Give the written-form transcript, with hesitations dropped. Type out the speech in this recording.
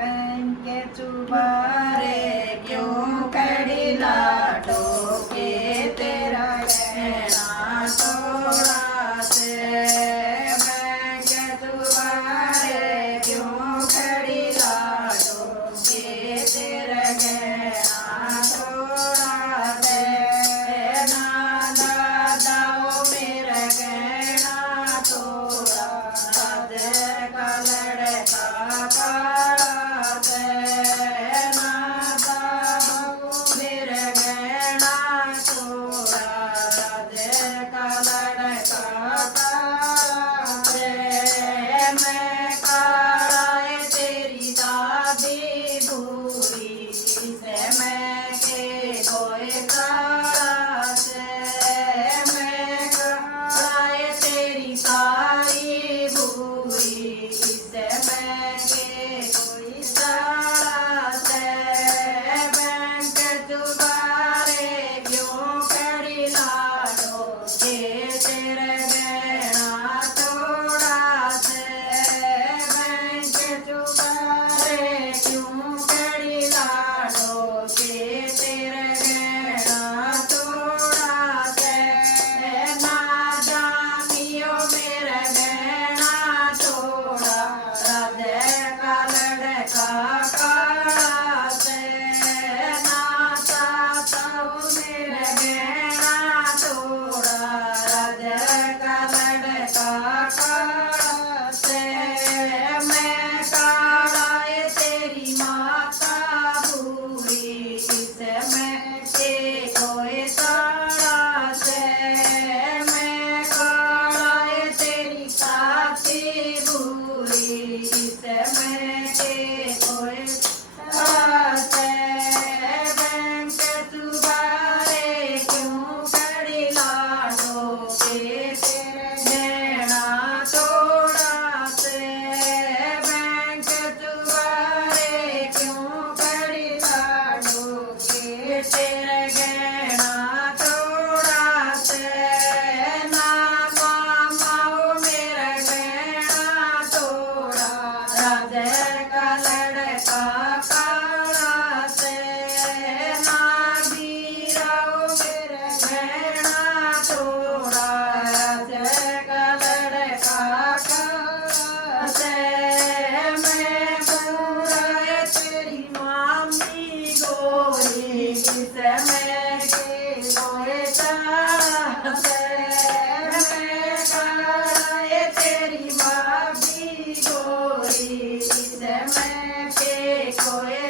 bank चुबारे क्यों कड़ी लाडो के तेरा गहना थोड़ा से बैंक चुबारे क्यों कड़ी लाडो के तेरा गहना थोड़ा से ना दादाओ मेरा गहना थोड़ा राधे का लड़का काला से ना दादाओ मेरा गहना थोड़ा राधे का लड़का काला से मैं काला तेरी दादी भूरी से मैं के कोई काला से मैं काला तेरी सारी भूरी से मैं के कोई काला से बैंक तुम्हारे क्यों कड़ी लाडो के तेरे गहना थोड़ा से बैंक तुम्हारे क्यों कड़ी लाडो के तेरे गहना थोड़ा से ना जानियो मेरा गहना थोड़ा राधे का लड़का काला से ना चाहता मेरा गहना थोड़ा राधे का लड़का काला से मैं काला तेरी माता भूरी से मैं के कोई काला से मैं काला तेरी साथी भूरी से मैं के कोई काला से बैंक तुम्हारे क्यों कड़ी लाडो के तेरे गहना थोड़ा से बैंक तुम्हारे क्यों कड़ी लाडो के तेरे गहना थोड़ा से ना मामाओ मेरा गहना थोड़ा राधे का लड़का काला से ना बीराओ मेरा गहना थोड़ा राधे का लड़का काला से मैं पूरा तेरी मामी गोरी से मैं के गोरे चाला से मैं काला तेरी मामी गोरी से मैं के गोरे